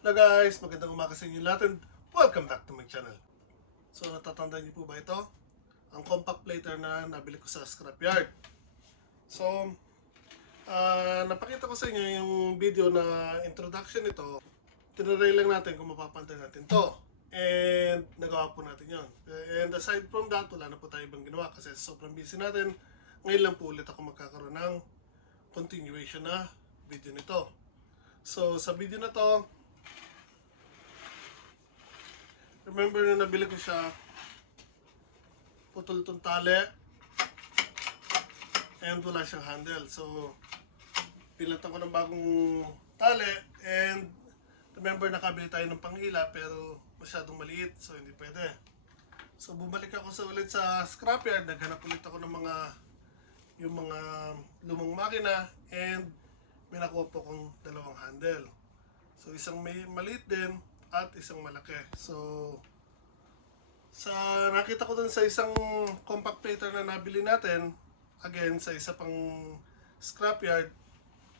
Hello guys, magandang umaga sa inyo lahat and welcome back to my channel. So natatandaan niyo po ba ito? Ang compact plater na nabili ko sa scrapyard. So, napakita ko sa inyo yung video na introduction nito. Tinaray lang natin kung mapapantay natin to. And nagawa po natin yon. And aside from that, wala na po tayo ibang ginawa kasi sobrang busy natin. Ngayon lang po ulit ako magkakaroon ng continuation na video nito. So sa video na to, remember na nabili ko siya, putol tong tali and wala siyang handle. So pinalitan ko ng bagong tali and remember nakabili tayo ng panghila pero masyadong maliit so hindi pwede. So bumalik ako ulit sa scrapyard, naghanap ulit ako ng mga lumang makina and may nakuha po akong dalawang handle. So isang may maliit din at isang malaki. So sa nakita ko dun sa isang compact plater na nabili natin, again sa isa pang scrapyard,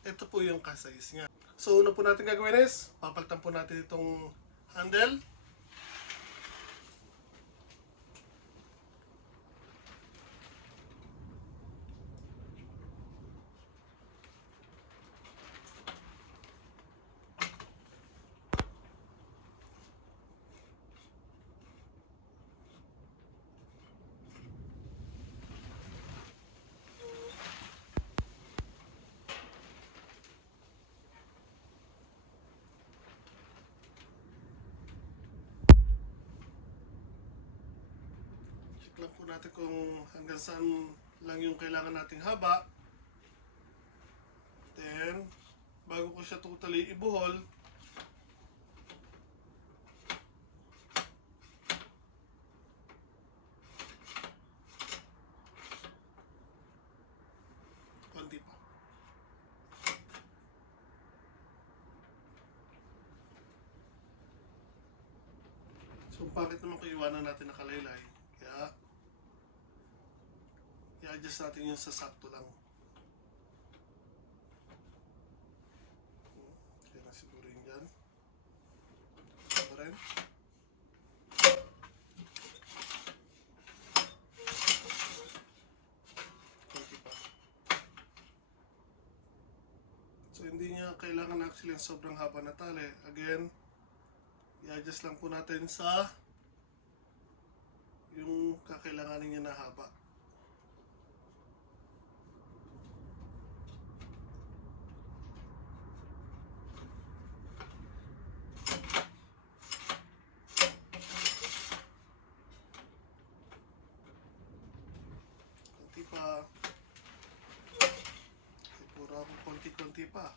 ito po yung ka-size niya. So una po natin gagawin is papalitan po natin itong handle. Check lang po natin kung hanggang saan lang yung kailangan nating haba. Then, bago ko siya totally ibuhol, konti pa. So, bakit naman ko iwanan natin nakalaylay? Kaya, i-adjust natin yung sa sakto lang. Kaya na siguro yun dyan. Ito rin. Konti pa. So, hindi niya kailangan actually ang sobrang haba na tali. Again, i-adjust lang po natin sa yung kakailanganin niya na haba. Konti pa. Puro ako konti-konti pa.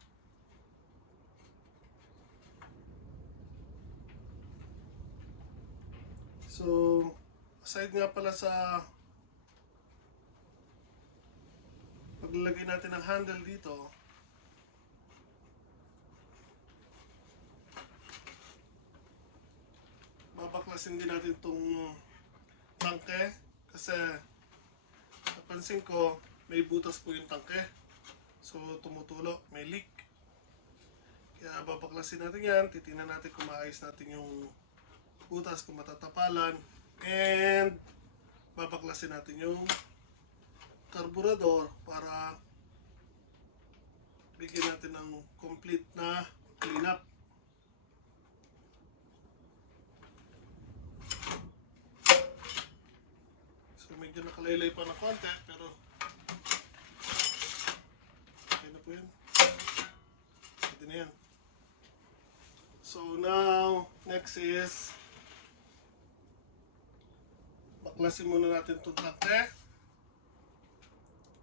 So, aside nga pala sa paglalagay natin ng handle dito, babaklasin din natin itong tangke kasi napansin ko may butas po yung tangke. So, tumutulo, may leak. Kaya babaklasin natin yan, titingnan natin kung maayos natin yung butas, kung matatapalan, and babaklasin natin yung karburador para bigyan natin ng complete na cleanup. So medyo nakalaylay pa na konti pero okay na po yun. Pwede na yan. So now, next is baklasin muna natin itong tangke.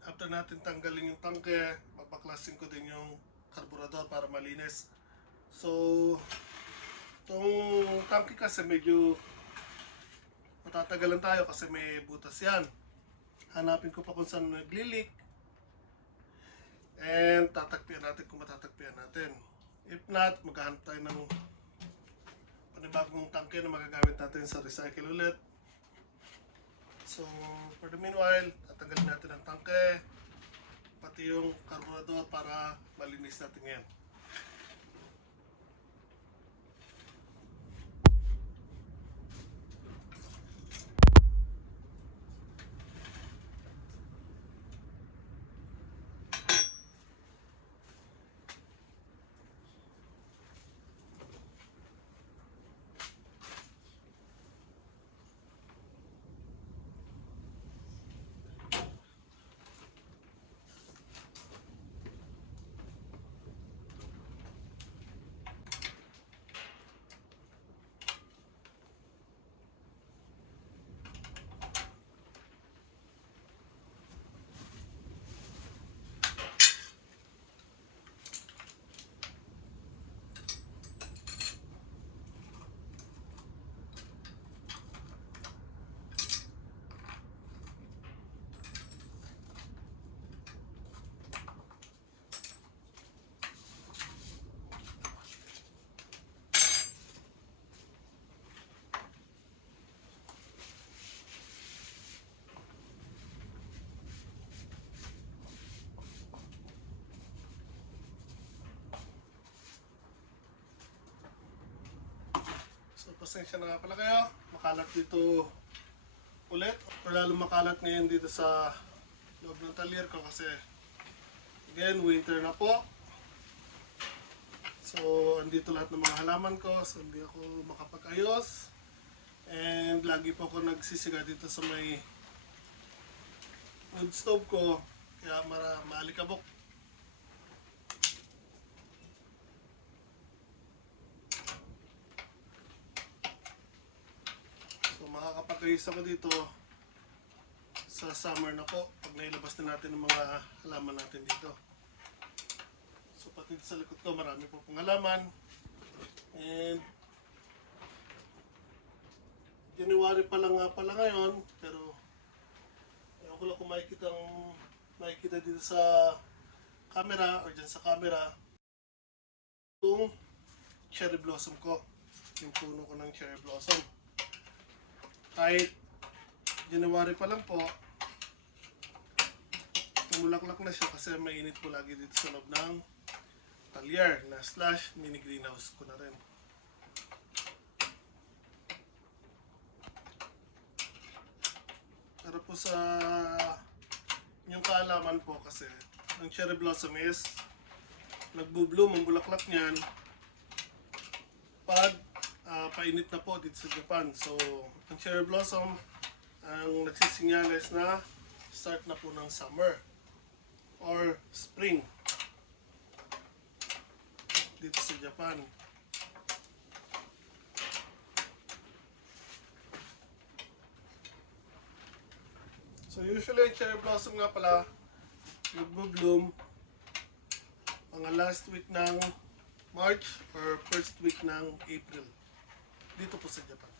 After natin tanggalin yung tangke, babaklasin ko din yung karburador para malinis. So, itong tangke kasi medyo matatagalan tayo kasi may butas yan. Hanapin ko pa kung saan nagli-leak. And tatakpian natin kung matatagpian natin. If not, maghahanap tayo ng panibagong tangke na magagamit natin sa recycle ulit. So, for the meanwhile, tatanggalin natin ang tangke, pati yung karburador para malinis natin yan. pasensya na nga pala kayo. Makalat dito ulit. O lalo makalat ngayon dito sa loob ng talyer ko kasi again, winter na po. So, andito lahat ng mga halaman ko. So, hindi ako makapag-ayos. And lagi po ako nagsisiga dito sa may wood stove ko. Kaya maalikabok. So, makakapag-ayos ako dito sa summer na po. Pag nailabas na natin ang mga halaman natin dito. So, pati sa likod ko, marami po pong halaman. And January pa lang nga pala ngayon, pero ewan ko lang kung makikita dito sa camera or dyan sa camera yung cherry blossom ko, yung puno ko ng cherry blossom. Kahit January pa lang po, tumulaklak na siya kasi mainit po lagi dito sa loob ng talyer na slash mini greenhouse ko na rin. Pero po sa yung kaalaman po kasi ang cherry blossom is nagbo-bloom ang bulaklak niyan pag painit na po dito sa Japan. So ang cherry blossom ang nagsisinyales na start na po ng summer or spring dito sa Japan. So usually ang cherry blossom nga pala nagbo-bloom mga last week ng March or first week ng April dito po sa Japan.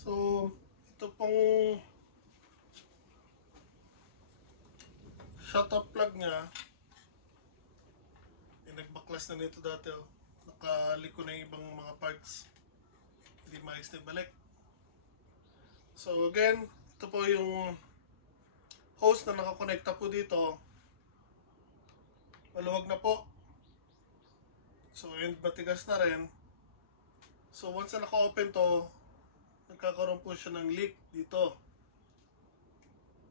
So, ito pong shut-off plug niya, nagbaklas na nito dati. Nakaliko na yung ibang mga parts. Hindi maayos na balik. So again, ito po yung hose na nakakonekta po dito. Maluwag na po. So and matigas na rin. So once na naka-open to, nagkakaroon po siya ng leak dito.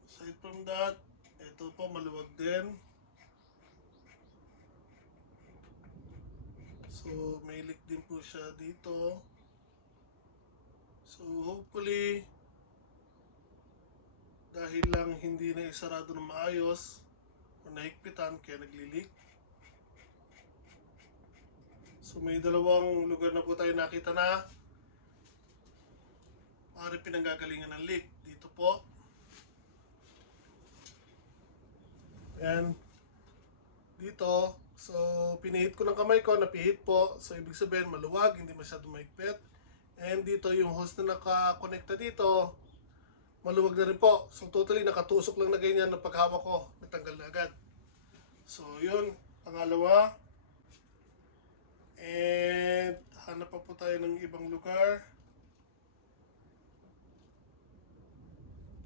Aside from that, ito po maluwag din. So may leak din po siya dito. So hopefully, dahil lang hindi na isarado ng maayos o nahigpitan kaya nagli-leak. So may dalawang lugar na po tayo nakita na maaari pinanggagalingan ng leak. Dito po. And dito. So pinihit ko ng kamay ko, napihit po. So ibig sabihin maluwag, hindi masyadong mahigpit. And dito yung hose na nakakonekta dito, maluwag na rin po. So totally nakatusok lang na ganyan ng paghawak ko. Natanggal na agad. So yun, pangalawa. And hanap pa po tayo ng ibang lugar.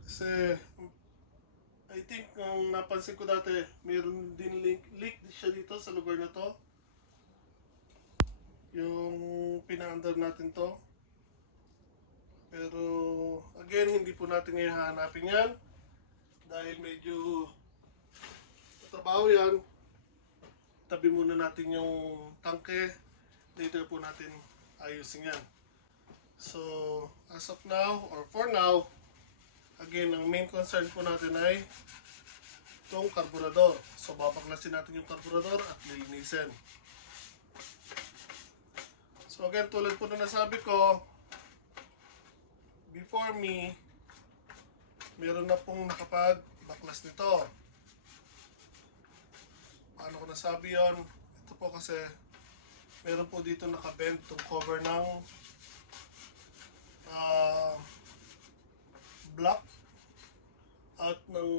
Kasi I think ang napansin ko dati, mayroon din leak siya dito sa lugar na to. Yung pina-under natin to. Pero again, hindi po natin ngayon hahanapin yan dahil medyo trabaho yan. Tabi muna natin yung tangke. Later po natin ayusin yan. So, as of now, or for now, again, ang main concern po natin ay itong karburador. So, babaklasin natin yung karburador at lilinisin. So, again, tulad po na nasabi ko, before me, meron na pong nakapag-baklas nito. Paano ko nasabi yon? Ito po kasi, meron po dito nakabend itong cover ng block at ng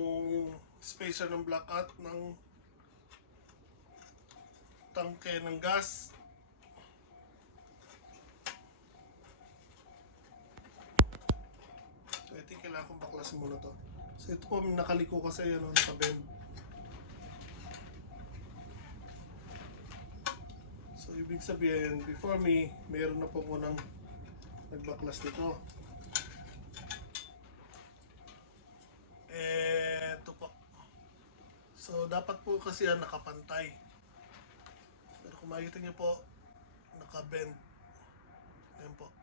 spacer ng block at ng tangke ng gas. So, ito kailangan kong baklasin muna to. So, ito po nakaliko kasi yan, nakabend. So, ibig sabihin, before me, mayroon na po munang nagbaklas dito. Ito po. So, dapat po kasi yan nakapantay. Pero kung makikita nyo po, nakabend. Ayan po.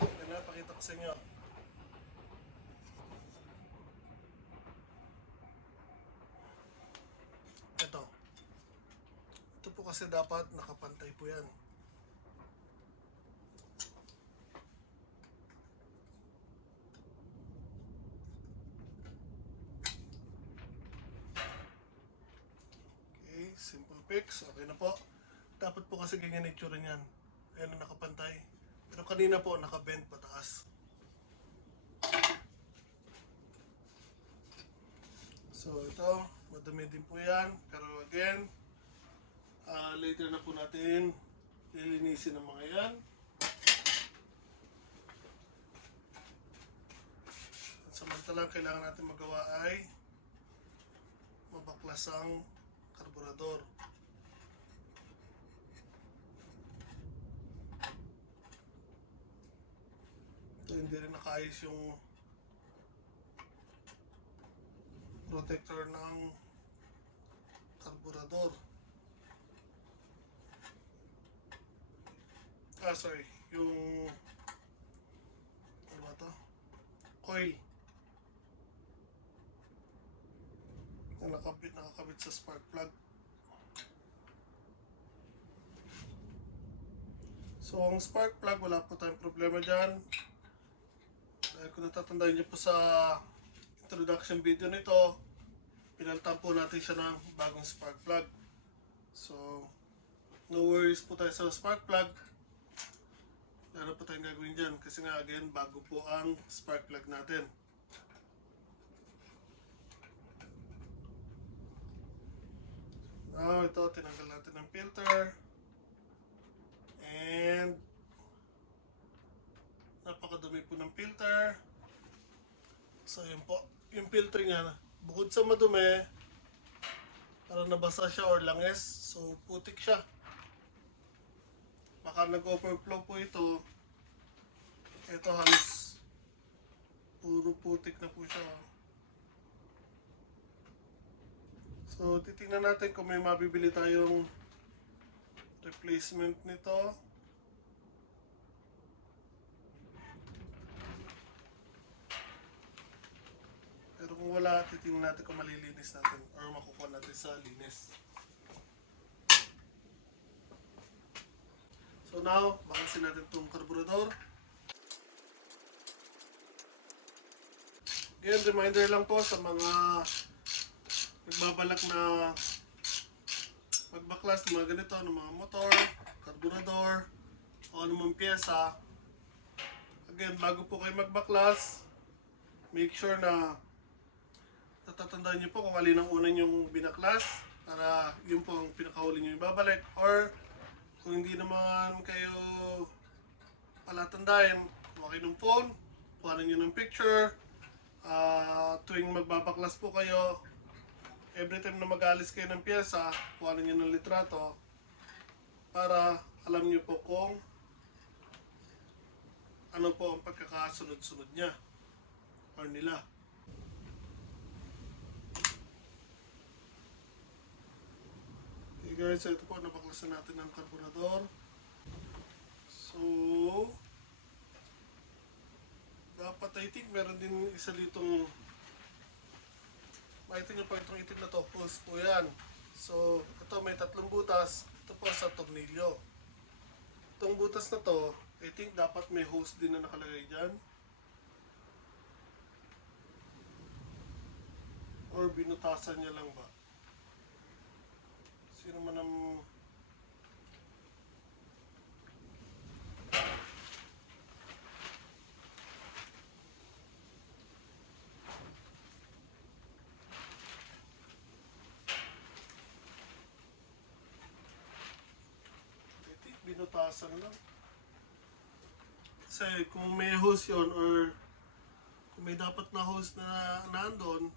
Ayan na, pakita ko sa inyo. Ito. Ito po kasi dapat nakapantay po yan. Simple fix, okay na po. Dapat po kasi ganyan itsura niyan. Ayan na nakapantay. Pero kanina po nakabend pataas. So ito, madumi din po yan. Pero again, later na po natin lilinisin ang mga yan. At samantalang kailangan natin magawa ay mabaklas ang karburador. Ito hindi rin nakaayos yung protector ng karburador. Sorry, yung ano ba to? Coil na nakakabit sa spark plug. So, ang spark plug, wala po tayong problema dyan. Dahil kung natatandaan nyo po sa introduction video nito, pinalitan po natin siya ng bagong spark plug. So, no worries po tayo sa spark plug. Wala po tayong gagawin dyan. Kasi nga, again, bago po ang spark plug natin. Now, ito, tinanggal natin ng filter. And napakadumi po ng filter. So yun po, yung filter niya, bukod sa madumi, parang nabasa siya or langis, so putik siya. Baka nag-overflow po ito. Ito halos puro putik na po siya. So titingnan natin kung may mabibili tayong replacement nito. Pero kung wala, titingnan natin kung malilinis natin or makukuha natin sa linis. So now, bakasin natin itong karburador. Again, reminder lang po sa mga nagbabalak na magbaklas ng mga ganito, ng mga motor, karburador, o anumang pyesa. Again, bago po kayo magbaklas, make sure na natatandaan nyo po kung alin ang una yung binaklas para yun po ang pinakahuli nyo ibabalik. Or kung hindi naman kayo palatandaan, kuha kayo ng phone, kuha nyo ng picture. Tuwing magbabaklas po kayo, every time na mag-alis kayo ng pyesa, kuha niyo ng litrato para alam niyo po kung ano po ang pagkakasunod-sunod niya or nila. Okay guys, ito po, nabaklasan natin ang karburador. So, dapat I think meron din isa ditong, makita nyo po itong itim na to, hose po yan. So, ito may 3 butas, ito po sa tornilyo. Itong butas na to, I think dapat may hose din na nakalagay dyan. Or binutasan niya lang ba? Sino man ang... I think binutasan lang. Kasi kung may hose yun or kung may dapat na hose na nandun,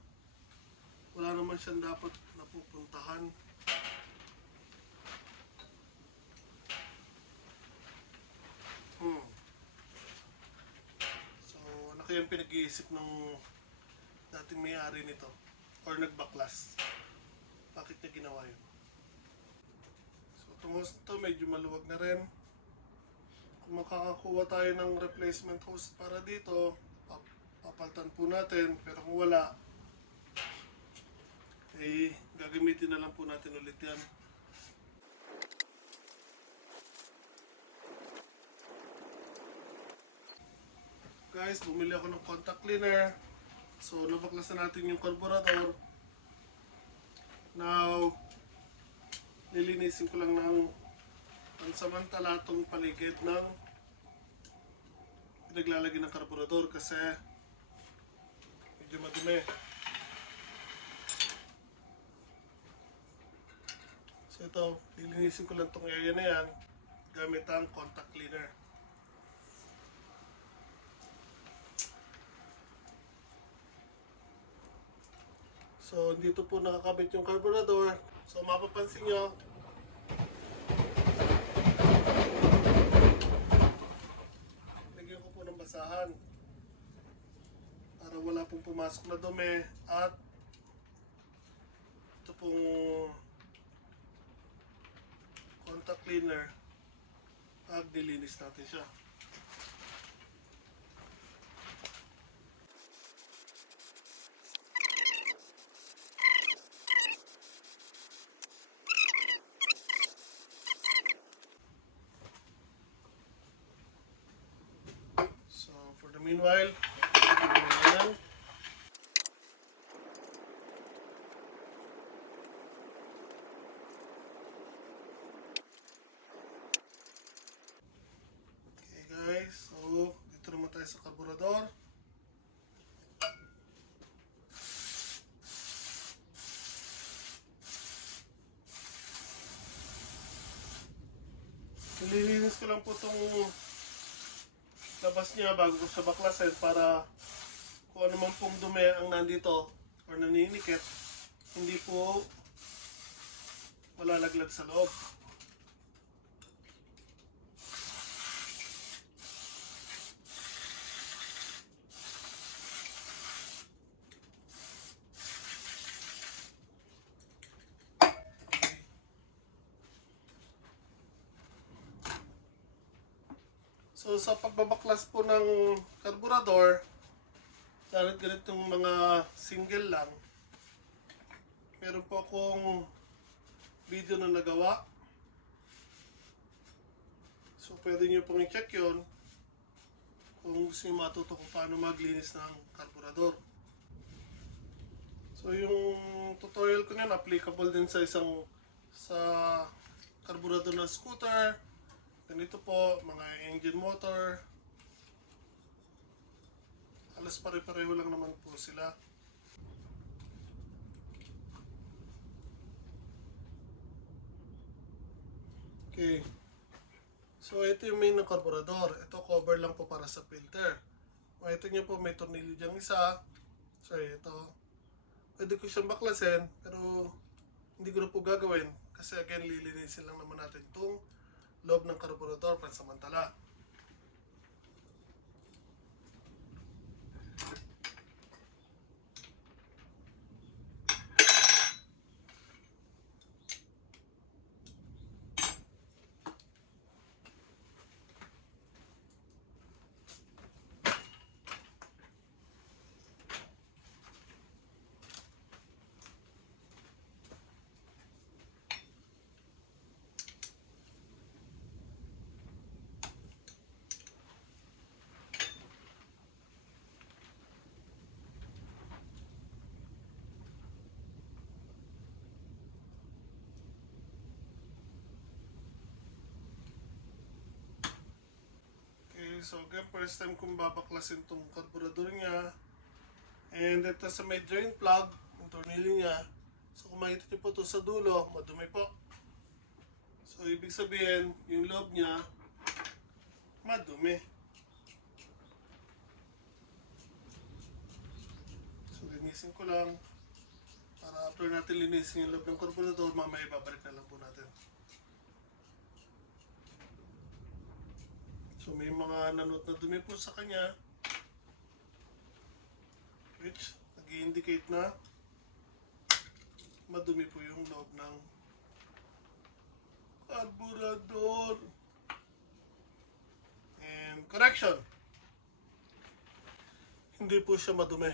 wala naman siyang dapat napupuntahan. So, ano kaya yung pinag-iisip ng dating may-ari nito? Or nagbaklas? Bakit niya ginawa yun? So, itong hose nito medyo maluwag na rin. Kung makakakuha tayo ng replacement hose para dito, papalitan po natin. Pero kung wala, eh, gagamitin na lang po natin ulit yan. Guys, bumili ako ng contact cleaner. So, nabaklasan natin yung carburetor. Now, lilinisin ko lang ng pansamantala itong paligid ng pinaglalagay ng carburetor kasi medyo madumi. So, ito, lilinisin ko lang itong area na yan gamit ang contact cleaner. So, dito po nakakabit yung carburetor. So, mapapansin nyo, lagyan ko po ng basahan para wala pong pumasok na dumi at ito pong contact cleaner pag nilinis natin siya. So, for the meanwhile, okay guys, so dito naman tayo sa carburetor. Nililinis ko lang po itong labas niya bago ko siya baklasin para kung ano man pong dumi ang nandito or naninikit, hindi po malalaglag sa loob. So sa pagbabaklas po ng carburetor, dahil ganitong mga single lang, meron po akong video na nagawa. So pwede nyo pong i-check yun kung gusto nyo matuto kung paano maglinis ng carburetor. So yung tutorial ko niyan applicable din sa carburetor ng scooter. Ganito po, mga engine motor. Halos pare-pareho lang naman po sila. Okay. So ito yung main ng carburetor. Ito cover lang po para sa filter. Makita nyo po may tornilyo dyan isa. Sorry, ito. pwede ko siyang baklasin, pero hindi ko na po gagawin. Kasi again, lilinisin lang naman natin itong loob ng carburetor pansamantala. Okay, so again, first time kong babaklasin itong carburetor niya. And ito sa may drain plug, yung tornilyo niya. So kung makita niyo po ito sa dulo, madumi po. So ibig sabihin, yung loob niya, madumi. So linisin ko lang. Para after natin linisin yung loob ng carburetor, mamaya ibabalik na lang po natin. So may mga nanot na dumi po sa kanya, which nag-i-indicate na madumi po yung loob ng carburetor. And correction, hindi po siya madumi.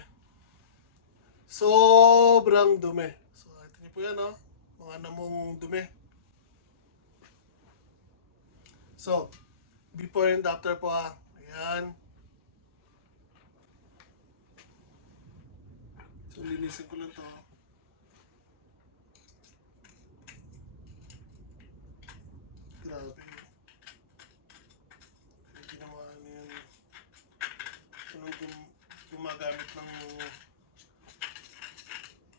Sobrang dumi. So ito niyo po yan, oh, mga namong dumi. So, before and after po, ha. Ayan. So linisin ko lang to. Grabe. Kaya ginawa niya yung gumagamit ng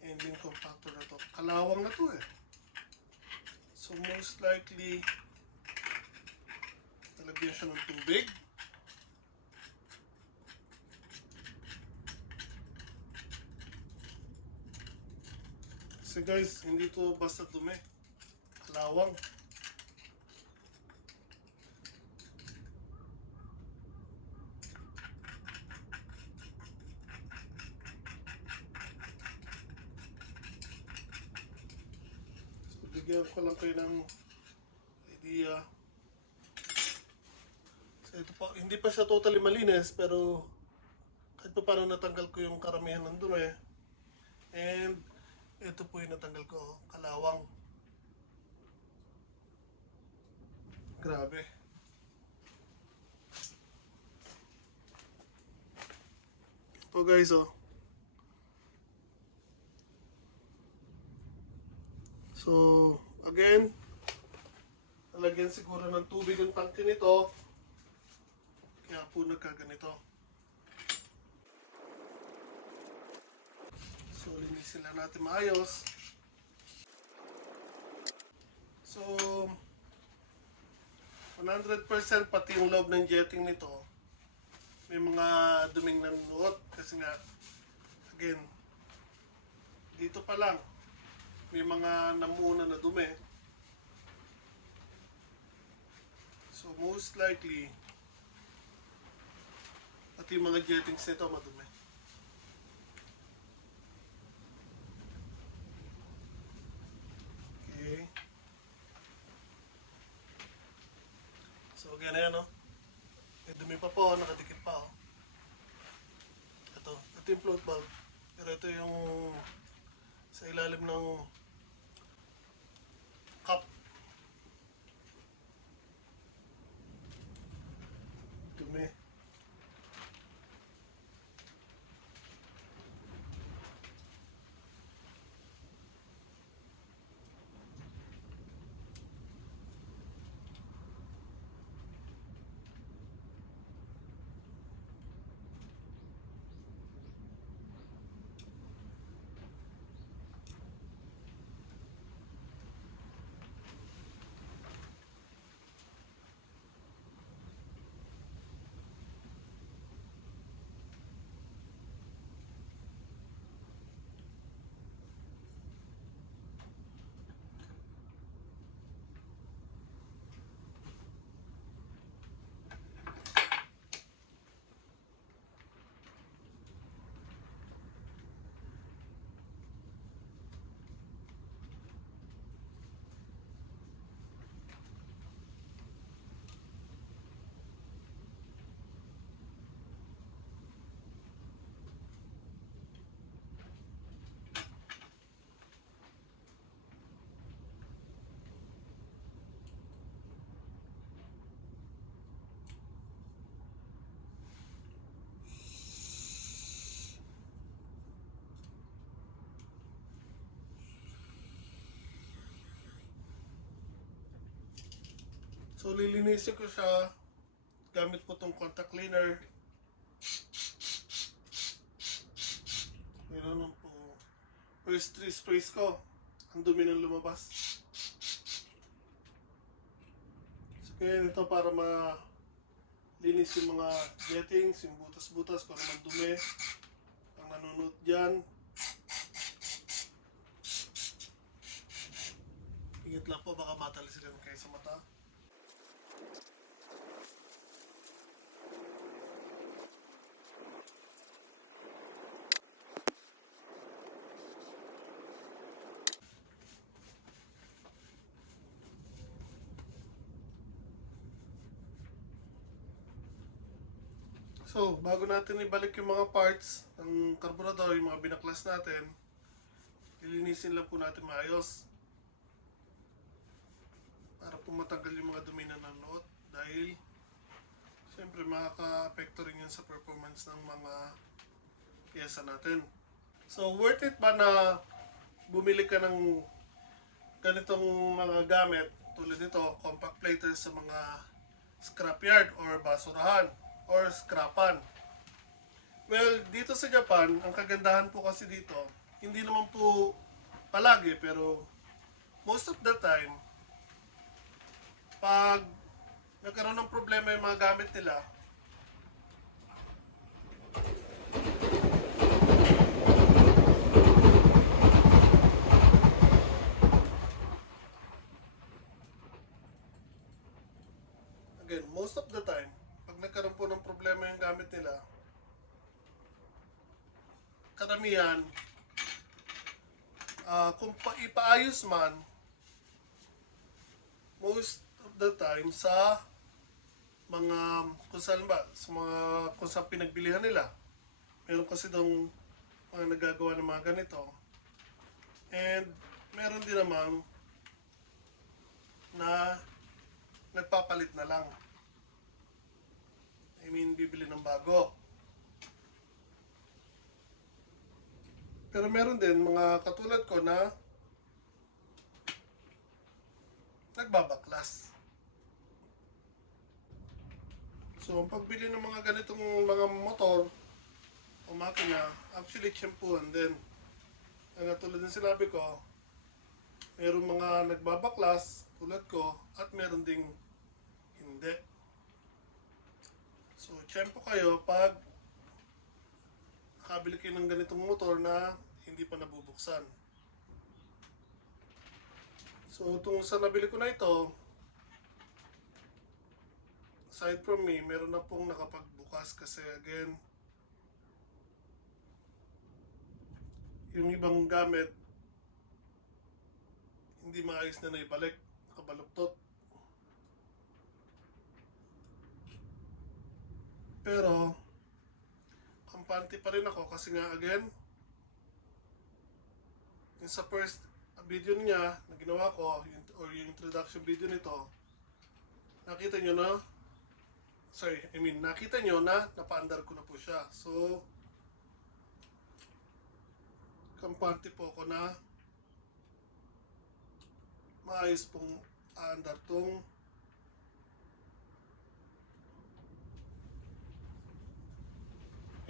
ending compactor na to. Kalawang na to eh. So most likely, talagyan siya ng tubig. Kasi guys, hindi to basta dumi. Kalawang. So bigyan ko lang kayo ng idea. So ito po, hindi pa siya totally malinis, pero kahit pa paano natanggal ko yung karamihan ng dumi. And ito po yung natanggal ko, kalawang. Grabe. Ito guys, oh. So, again, lalagyan siguro ng tubig ang tangke nito. Kaya po nagkaganito. So, linisin lang natin maayos. So, 100% pati yung loob ng jetting nito, may mga duming nanuot. Kasi nga, again, dito pa lang, may mga namuuna na dumi. So, most likely, pati yung mga jettings nito madumi. Okay. So, again, ayan, oh. May dumi pa po, nakadikit pa, oh. Ito yung float bulb. Pero ito yung sa ilalim ng cup. Dumi. So lilinisin ko siya gamit po tong contact cleaner. Meron po. First 3 sprays ko, ang dumi nang lumabas. So kaya ito para malinis yung mga jettings, yung butas-butas, kung ano man dumi ang nanunod dyan. Ingat lang po, baka matalisikan kayo sa mata. So, bago natin ibalik yung mga parts ng carburetor, yung mga binaklas natin, ilinisin lang po natin maayos. Para po matanggal yung mga dumi na nanonood. Dahil, siyempre makaka-apekto rin yun sa performance ng mga piyesa natin. So, worth it ba na bumili ka ng ganitong mga gamit tulad nito, compact plater sa mga scrapyard or basurahan or scrapan? Well, dito sa Japan, ang kagandahan po kasi dito, hindi naman po palagi, pero most of the time, pag nagkaroon ng problema yung mga gamit nila, again, most of the time, pag nagkaroon po ng problema yung gamit nila, karamihan, kung ipaayos man, most of the time sa mga kung saan ba, sa mga kung saan pinagbilihan nila. Meron kasi dong mga nagagawa ng mga ganito. And meron din namang na nagpapalit na lang. I mean, bibili ng bago. Pero meron din mga katulad ko na nagbabaklas. So, ang pagbili ng mga ganitong mga motor o makina, actually tiyempuhan din. Ang tulad ng sinabi ko, meron mga nagbabaklas tulad ko at meron ding hindi. So, tiyempo kayo pag nakabili kayo ng ganitong motor na hindi pa nabubuksan. So, itong sa nabili ko na ito, aside from me, meron na pong nakapagbukas kasi again, yung ibang gamit, hindi maayos na naibalik, nakabaluktot. Pero, kampante pa rin ako kasi nga again, yung sa first video niya na ginawa ko, or yung introduction video nito, nakita nyo na, nakita nyo na napaandar ko na po siya. So, kampante po ako na maayos pong aandar tong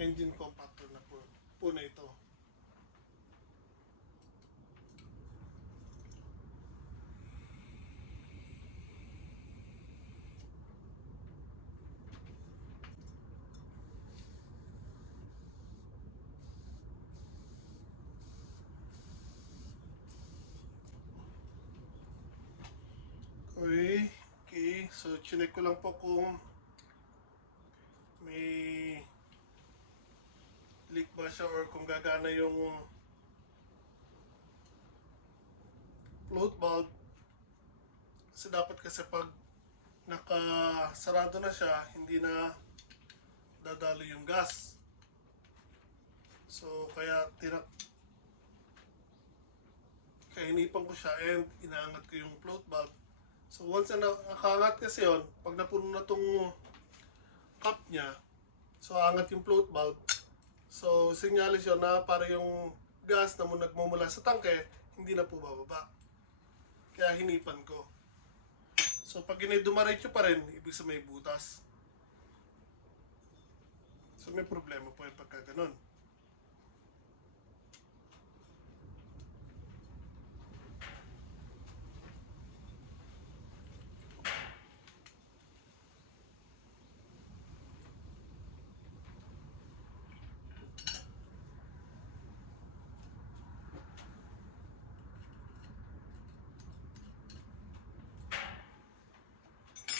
engine compactor na po na ito. Okay, so chinek ko lang po kung may leak ba siya or kung gagana yung float valve. Kasi dapat kasi pag nakasarado na siya, hindi na dadalo yung gas. So kaya hinipan ko siya and inaangat ko yung float valve. So once na nakaangat kasi yon, pag napuno na tong cup niya, so angat yung float valve. So sinyalis yun na para yung gas na nagmumula sa tangke, hindi na po bababa. Kaya hinipan ko. So pag dumaretso pa rin, ibig sabihin may butas. So may problema po yung pagka ganun.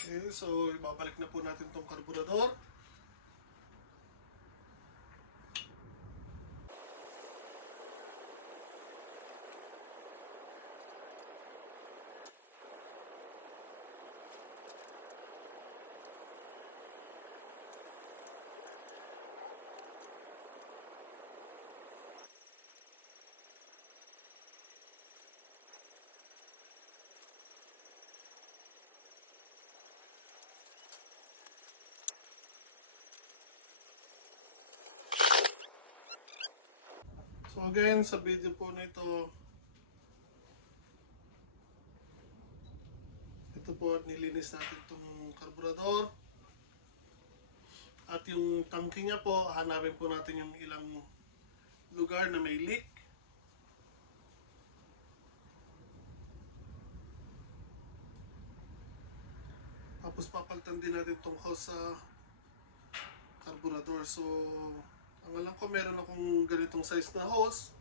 Okay, so ibabalik na po natin tong karburador. So again, sa video po na ito po nilinis natin itong karburador. At yung tangke niya po, hanapin po natin yung ilang lugar na may leak. Tapos papalitan din natin itong hose sa karburador. So, ang alam ko meron akong ganitong size na hose.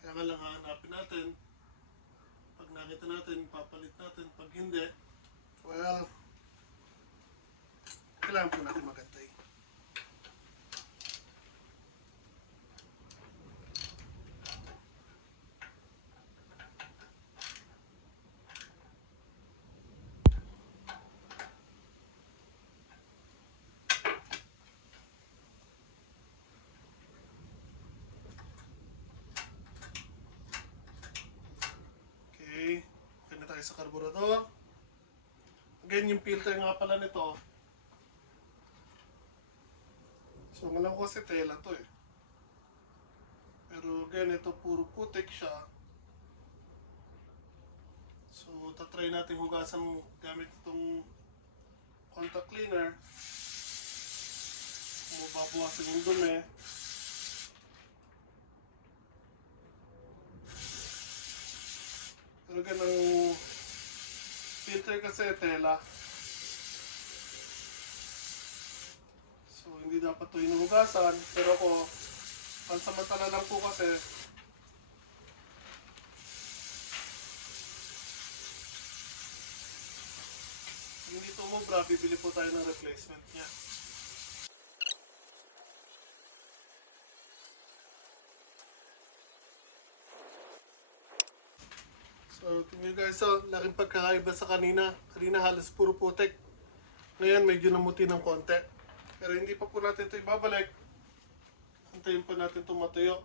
Kaya nga lang hahanapin natin. Pag nakita natin, papalit natin. Pag hindi, well, kailangan po natin magantay. Okay, ganda tayo sa karburador. Again, yung filter nga pala nito. So, alam ko kasi tela to eh. Pero again, ito puro putik siya. So, tatry natin hugasan gamit itong contact cleaner. Kung mababawasan yung dumi. Pero again, ang filter kasi tela. So, hindi dapat ito hinuhugasan. Pero ako, pansamantala lang po kasi hindi ito umubra, bibili po tayo ng replacement niya. So, tingnan guys, so, laking pagkakaiba sa kanina. Kanina halos puro putik. Ngayon, medyo namuti ng konti. Pero hindi pa po natin ito ibabalik. Antayin pa natin ito matuyo.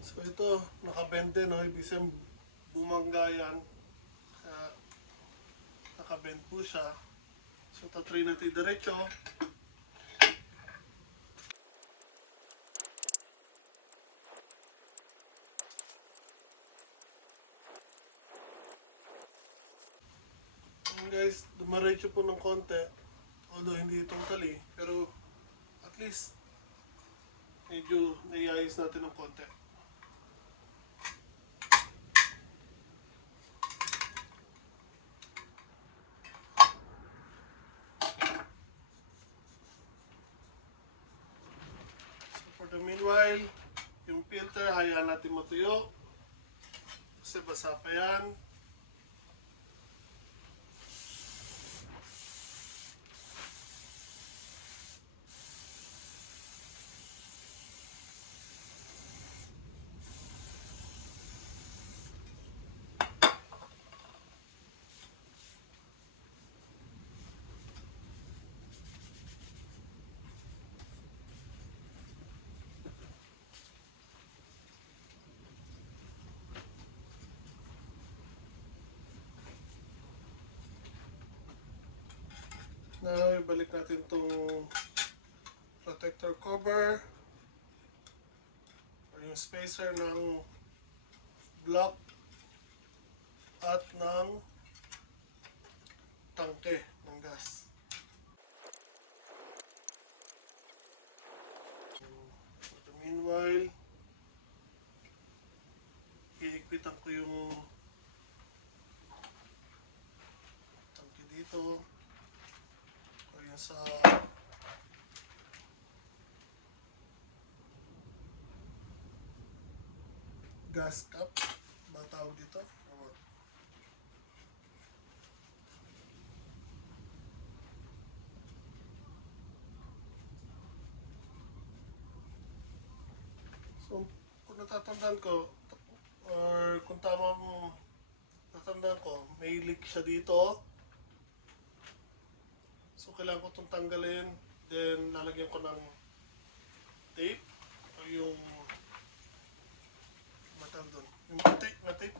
So ito, nakabend din, no? Ibig sabihin, bumangga yan. Kaya, nakabend po siya. So, tatry natin diretso. And guys, dumaretso po ng konti. Although hindi totally, pero at least medyo naiayos natin ng konti. So for the meanwhile, yung filter hayaan natin matuyo. Kasi basa pa yan. natin itong protector cover or yung spacer ng block at ng tangke ng gas. For the meanwhile, iikpitan ko yung tangke dito o yung sa gas cap ba tawag dito? So, kung natatandaan ko, or kung tama mo natatandaan ko, may leak siya dito. So, kailangan ko itong tanggalin. Then, lalagyan ko ng tape o yung matal doon. Yung tape na tape.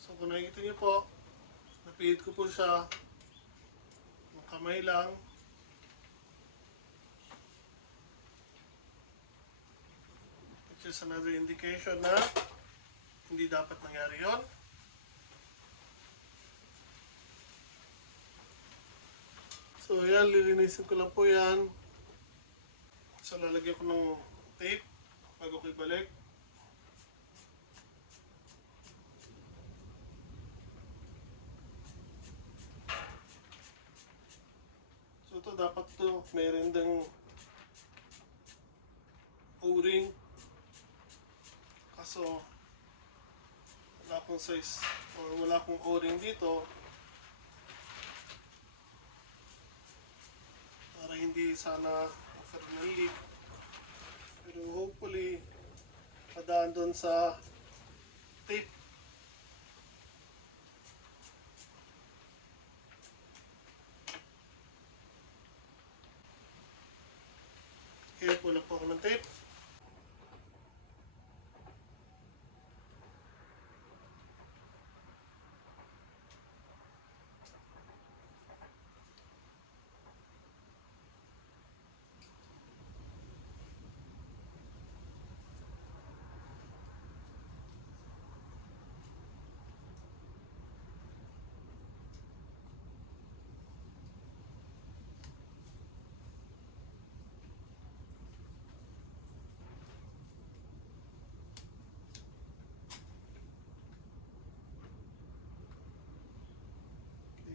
So, kung nakikita niyo po, napihit ko po siya ng kamay lang. Which is another indication na hindi dapat nangyari yon. So, yan, lilinisin ko lang po yan. So, lalagyan ko ng tape bago ko ibalik. So, ito dapat to meron ding o-ring. Kaso, wala akong size or wala akong o-ring dito para hindi sana magkaroon ng leak. Pero hopefully, padaan doon sa tape. Here, kulang po ako ng tape.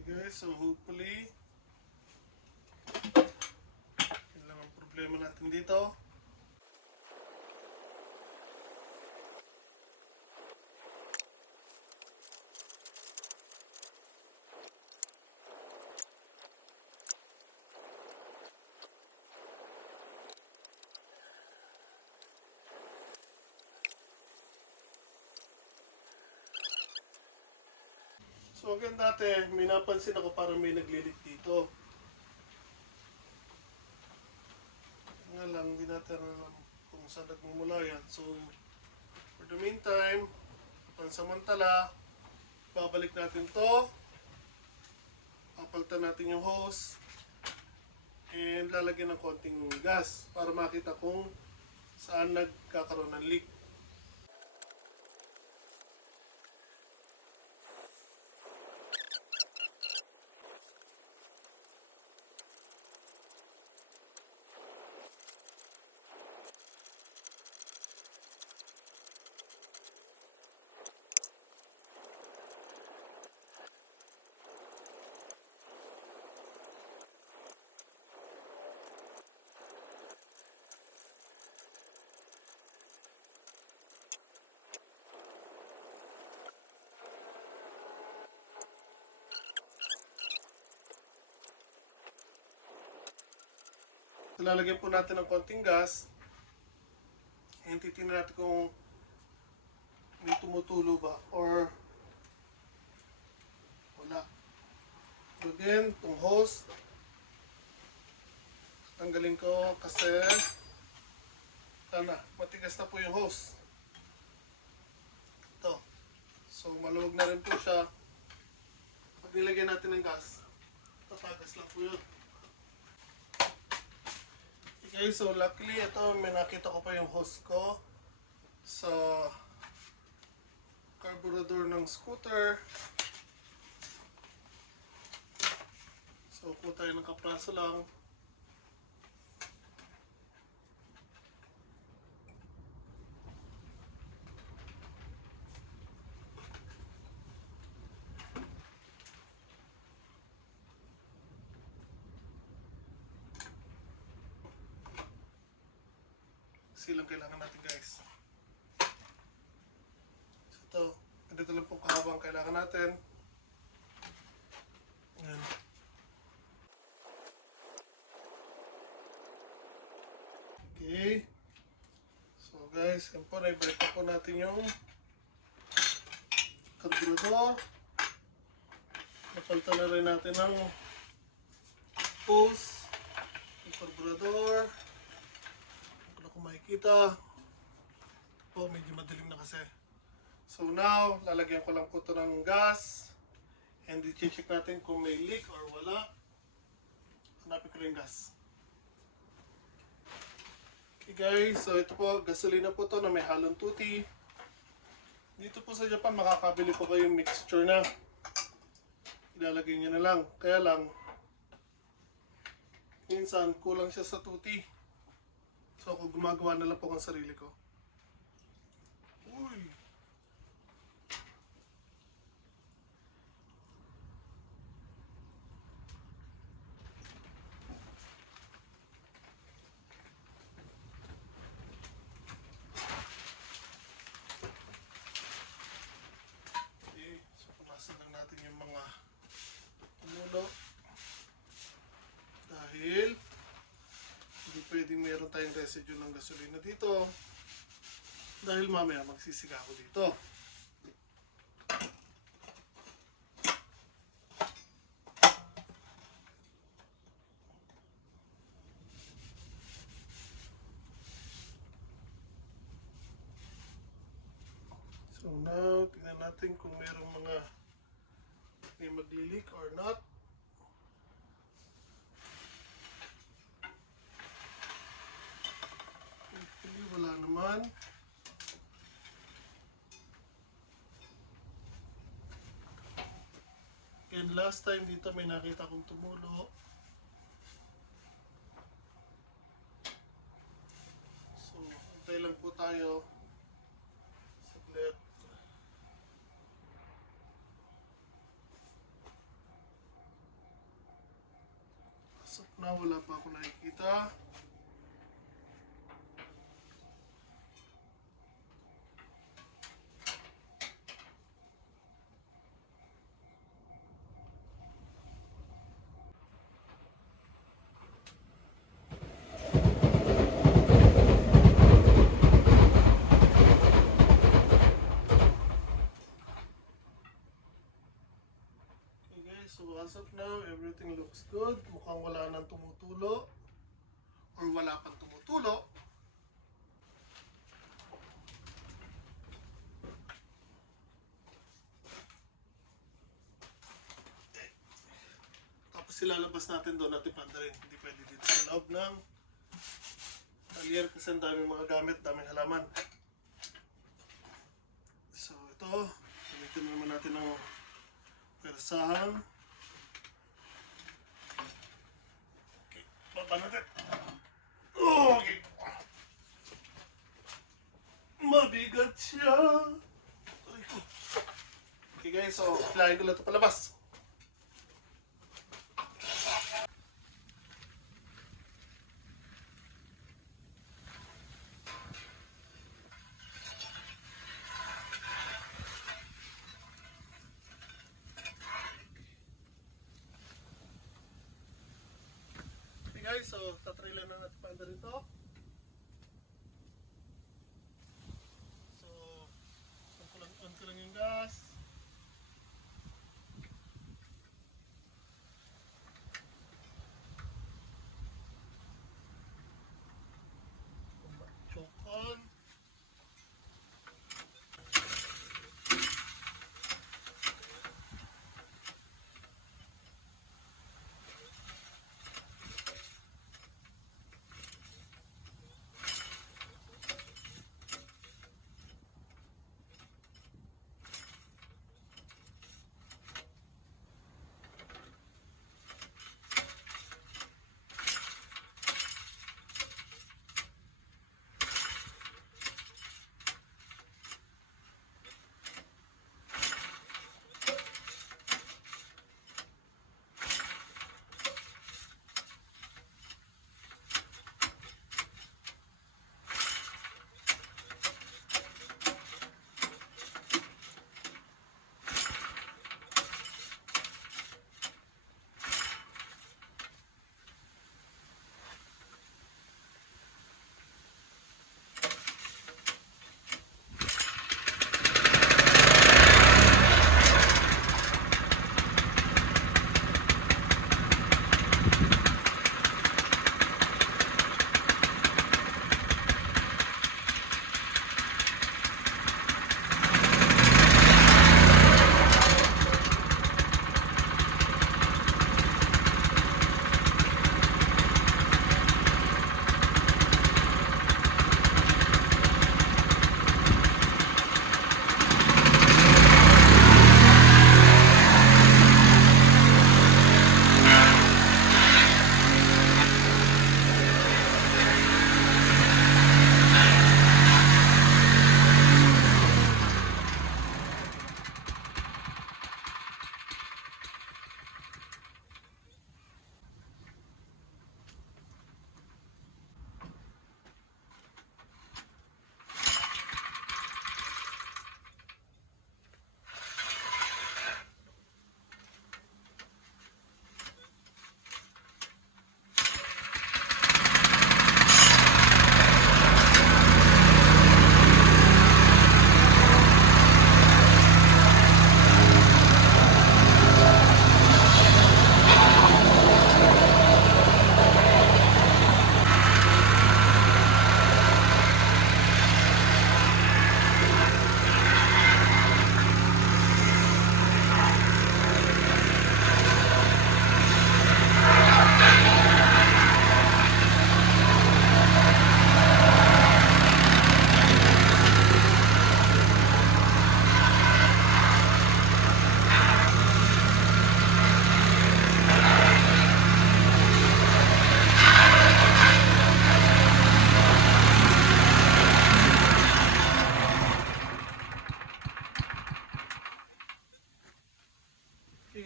Okay guys, so hopefully, yun lang ang problema natin dito. So again dati, may napansin ako parang may naglilik dito. Nga lang, hindi natin alam kung saan nagmumula yan. So, for the meantime, pansamantala, babalik natin to. Papalitan natin yung hose. And lalagyan ng konting gas para makita kung saan nagkakaroon ng leak. So, lalagyan po natin ng konting gas. And titingnan natin kung may tumutulo ba or wala. So again, itong hose, Tanggalin ko kasi matigas na po yung hose. Ito. So maluwag na rin po siya. Pag nilagyan natin ng gas, tatagas lang po yun. Okay, so luckily ito may nakita ko pa yung hose ko sa carburetor ng scooter. So po tayo ng kapraso lang. Silang kailangan natin guys. So ito, ganito lang po kahabang kailangan natin. Ayan. Okay. So guys, yan po, na-break na po natin yung carburetor. Napalitan na rin natin ng hose, yung carburetor. Kung makikita po, medyo madilim na kasi. So now, lalagyan ko lang po ito ng gas and i-check natin kung may leak or wala. Hanapin ko rin gas. Okay guys, so ito po, gasolina po to na may halong tuti. Dito po sa Japan, makakabili po kayong mixture na. Ilalagay nyo na lang. Kaya lang, minsan kulang siya sa tuti. So ako gumagawa na lang po ang sarili ko. Uy! Okay, so punasan lang natin yung mga tumulo. Dahil hindi pwedeng meron tayong residue ng gasolina dito. Dahil mamaya magsisiga ako dito. So now, tingnan natin kung merong mga may magli-leak or not. Actually, wala naman. And last time dito may nakita kong tumulo. So, antay lang po tayo. Saglit. As of now, wala pa ako nakikita. So as of now, everything looks good. Mukhang wala nang tumutulo. Or wala pang tumutulo. Tapos ilalabas natin doon at ipanda rin. Hindi pwede dito sa loob ng talyer kasi ang daming mga gamit, daming halaman. So ito, gamitin naman natin ng persahan. Baba natin. Okay. Mabigat siya. Okay guys, so hilahin ko lang ito palabas. Okay guys, so tatry lang na natin panda rin to. So, on ko lang yung gas.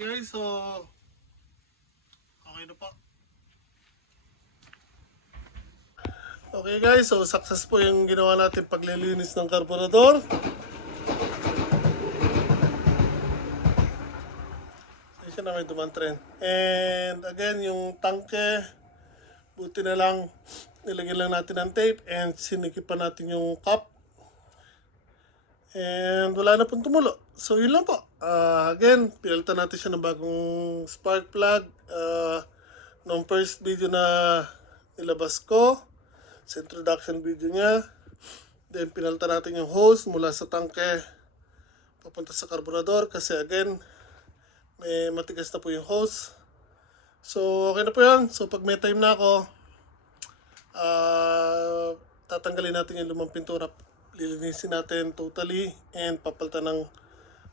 guys, so okay na po. Okay guys, so success po yung ginawa natin paglilinis ng karburador. Siya na may dumantren. And again, yung tangke, buti na lang nilagyan lang natin ng tape and sinikipan natin yung cup. And wala na pong tumulo. So yun lang po. Again, pinalitan natin siya ng bagong spark plug. Nung first video na nilabas ko, sa introduction video niya. Then pinalitan natin yung hose mula sa tangke papunta sa karburador kasi again, may matigas na po yung hose. So, okay na po yan. So, pag may time na ako, tatanggalin natin yung lumang pintura. Lilinisin natin totally and papalitan ng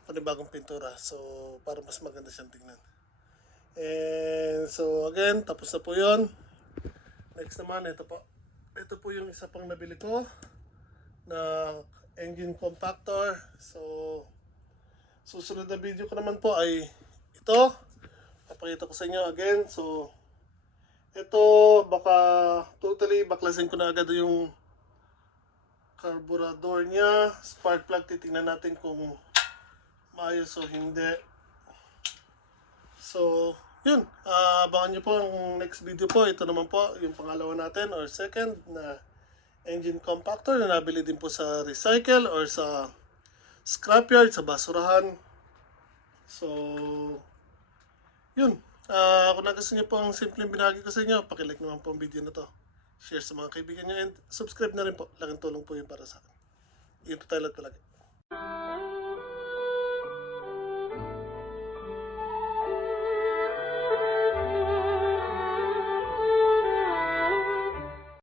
panibagong pintura. So, para mas maganda siyang tingnan. And so, again, tapos na po yun. Next naman, ito po. Ito po yung isa pang nabili ko na engine compactor. So, susunod na video ko naman po ay ito. Papakita ko sa inyo again. So, ito baka totally baklasin ko na agad yung carburetor niya. Spark plug, titingnan natin kung maayos o hindi. So, yun. Abangan nyo po ang next video po. Ito naman po yung pangalawa natin or second na engine compactor na nabili din po sa recycle or sa scrapyard, sa basurahan. So, yun. Kung nagustuhan niyo po ang simpleng binahagi ko sa inyo, pakilike naman po ang video na to. Share sa mga kaibigan niyo and subscribe na rin po. Laking tulong po yun para sa akin. Ingat tayo lahat palagi.